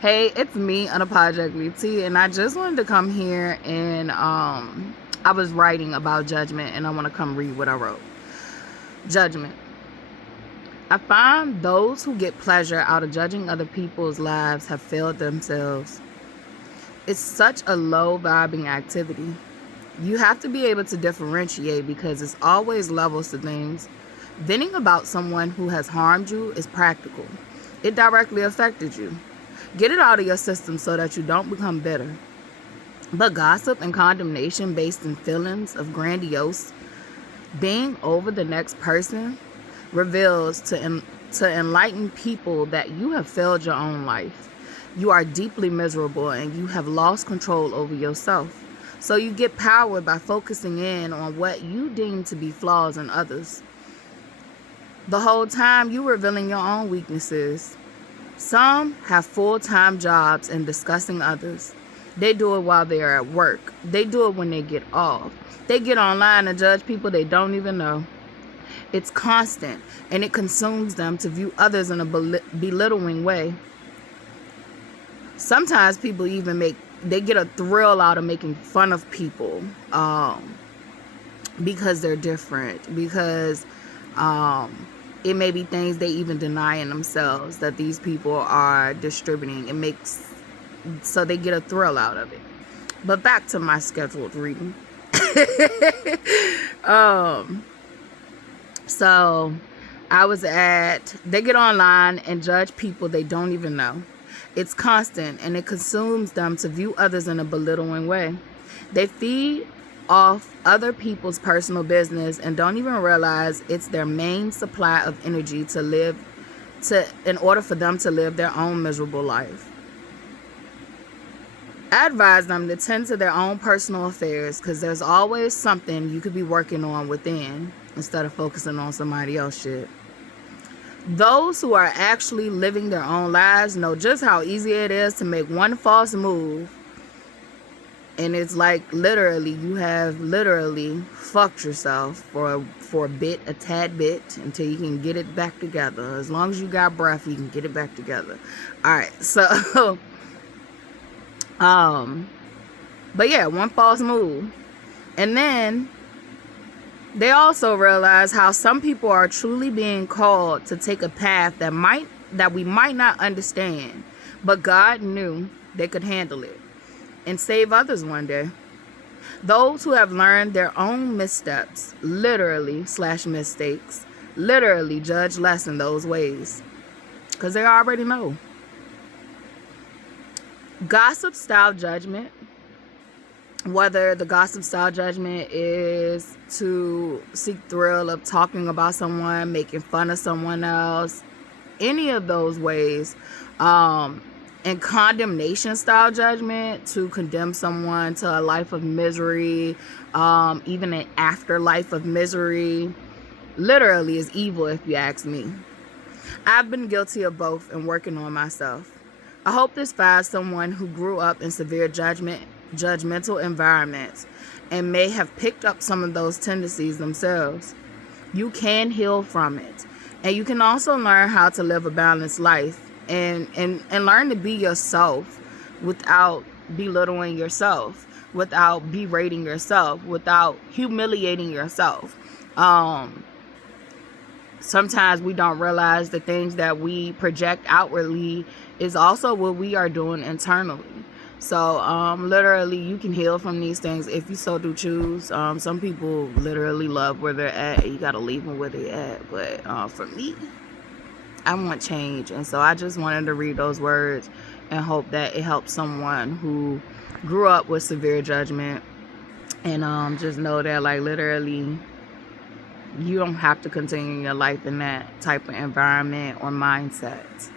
Hey, it's me, Unapologetically T, and I just wanted to come here and I was writing about judgment, and I want to come read what I wrote. Judgment. I find those who get pleasure out of judging other people's lives have failed themselves. It's such a low vibing activity. You have to be able to differentiate because it's always levels to things. Venting about someone who has harmed you is practical. It directly affected you. Get it out of your system so that you don't become bitter. But gossip and condemnation based in feelings of grandiose being over the next person reveals to enlightened people that you have failed your own life. You are deeply miserable and you have lost control over yourself. So you get power by focusing in on what you deem to be flaws in others. The whole time you revealing your own weaknesses. Some have full-time jobs in discussing others. They do it while they're at work. They do it when they get off. They get online and judge people they don't even know. It's constant, and it consumes them to view others in a belittling way. Sometimes people even they get a thrill out of making fun of people because they're different, because it may be things they even deny in themselves that these people are distributing. So they get a thrill out of it. But back to my scheduled reading. So they get online and judge people they don't even know. It's constant, and it consumes them to view others in a belittling way. They feed off other people's personal business and don't even realize it's their main supply of energy in order for them to live their own miserable life. I advise them to tend to their own personal affairs because there's always something you could be working on within instead of focusing on somebody else's shit. Those who are actually living their own lives know just how easy it is to make one false move. And it's like literally, you have literally fucked yourself for a tad bit until you can get it back together. As long as you got breath, you can get it back together. All right, so, but yeah, one false move. And then they also realize how some people are truly being called to take a path that we might not understand, but God knew they could handle it and save others one day. Those who have learned their own missteps, mistakes, literally judge less in those ways because they already know. Gossip style judgment, whether the gossip style judgment is to seek thrill of talking about someone, making fun of someone else, any of those ways, and condemnation style judgment, to condemn someone to a life of misery, even an afterlife of misery, literally is evil if you ask me. I've been guilty of both and working on myself. I hope this finds someone who grew up in severe judgmental environments and may have picked up some of those tendencies themselves. You can heal from it, and you can also learn how to live a balanced life and learn to be yourself without belittling yourself, without berating yourself, without humiliating yourself. Sometimes we don't realize the things that we project outwardly is also what we are doing internally. So literally you can heal from these things if you so do choose. Some people literally love where they're at, and you gotta leave them where they're at. But for me, I want change, and so I just wanted to read those words and hope that it helps someone who grew up with severe judgment, and just know that, like, literally you don't have to continue your life in that type of environment or mindset.